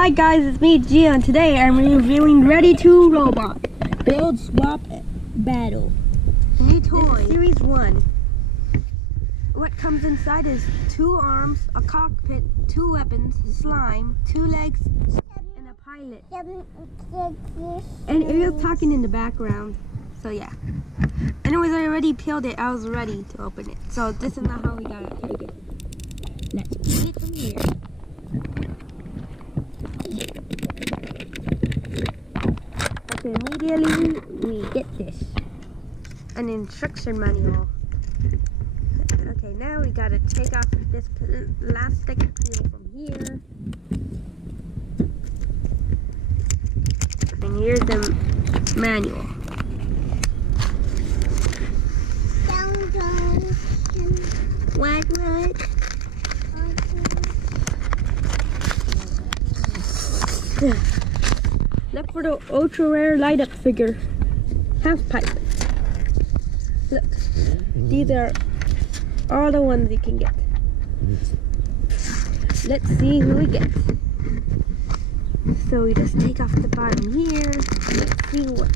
Hi guys, it's me Gia, and today I'm reviewing Ready to Robot Build Swap Battle. New toy. Series 1. What comes inside is 2 arms, a cockpit, 2 weapons, slime, 2 legs, and a pilot. And Ariel's talking in the background. So yeah. Anyways, I already peeled it. I was ready to open it. So this is not how we gotta take it. Let's put it in here. Okay, immediately we get this. An instruction manual. Okay, now we gotta take off this plastic peel from here. And here's the manual. What? Look for the ultra rare light up figure. Half pipe. Look. These are all the ones you can get. Let's see who we get. So we just take off the bottom here. Let's see what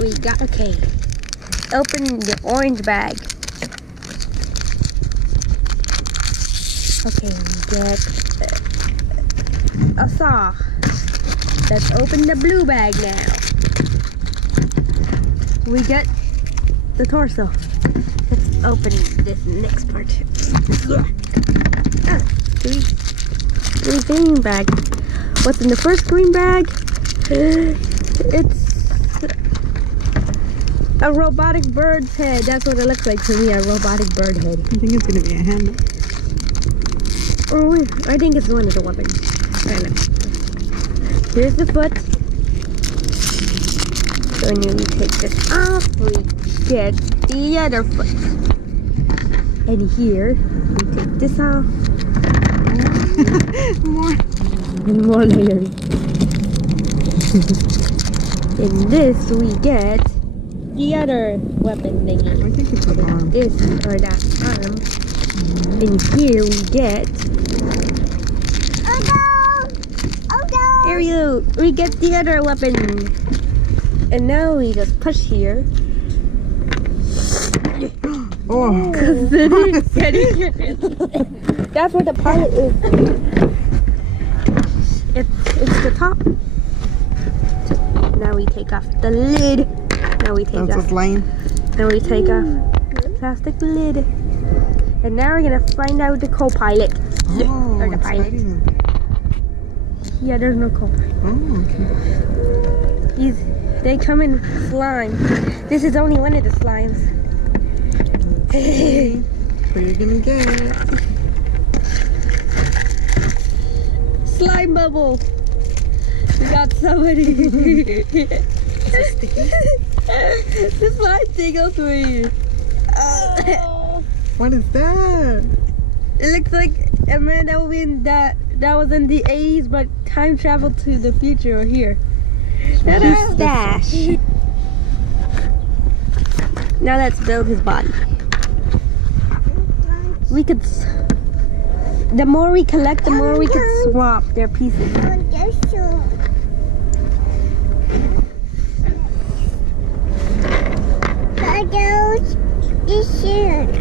we got. Okay. Open the orange bag. Okay, we get a saw. Let's open the blue bag now. We get the torso. Let's open this next part. Three green bag. What's in the first green bag? It's a robotic bird's head. That's what it looks like to me, a robotic bird head. I think it's gonna be a hand. Oh, I think it's one of the weapons. Here's the foot. So when you take this off, we get the other foot. And here, we take this off. More layers. In this, we get the other weapon thingy. I think it's an arm. This or that arm. And here we get. Ariel, we get the other weapon. And now we just push here. Oh. That's what the pilot is. It's the top. Now we take off the lid. Now we take That's off. a slime. Now we take off the plastic lid. And now we're gonna find out the co-pilot. Oh, Or the pilot. exciting. Yeah, there's no co-pilot. Oh, okay. They come in slime. This is only one of the slimes. What are you gonna get? Slime bubble. We got somebody. The slime thing goes for you. What is that? It looks like a man that was in the 80s, but time traveled to the future or here. Stash. Now let's build his body. We could. The more we collect, the more we could swap their pieces.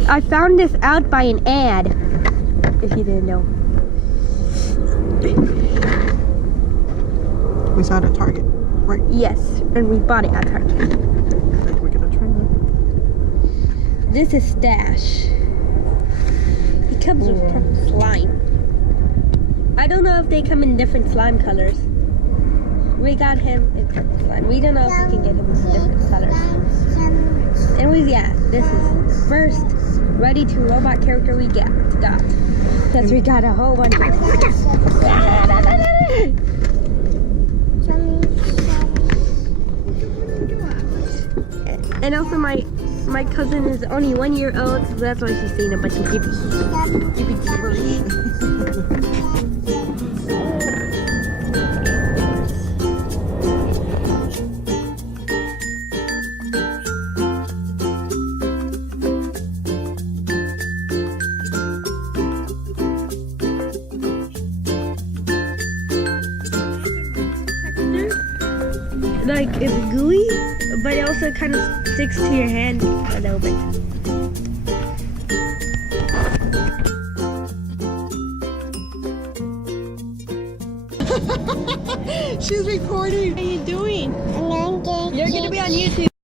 I found this out by an ad. If you didn't know. We saw it at Target, right? Yes, and we bought it at Target. I think we're gonna try that. This is Stash. He comes with purple slime. I don't know if they come in different slime colors. We got him in purple slime. We don't know if we can get him in different colors. Anyways, yeah, this is the first Ready to Robot character we got. Because we got a whole bunch of And also my cousin is only 1 year old, so that's why she's seen a bunch of gibbies. like it's gooey, but it also kind of sticks to your hand a little bit. She's recording. What are you doing? You're gonna be on YouTube.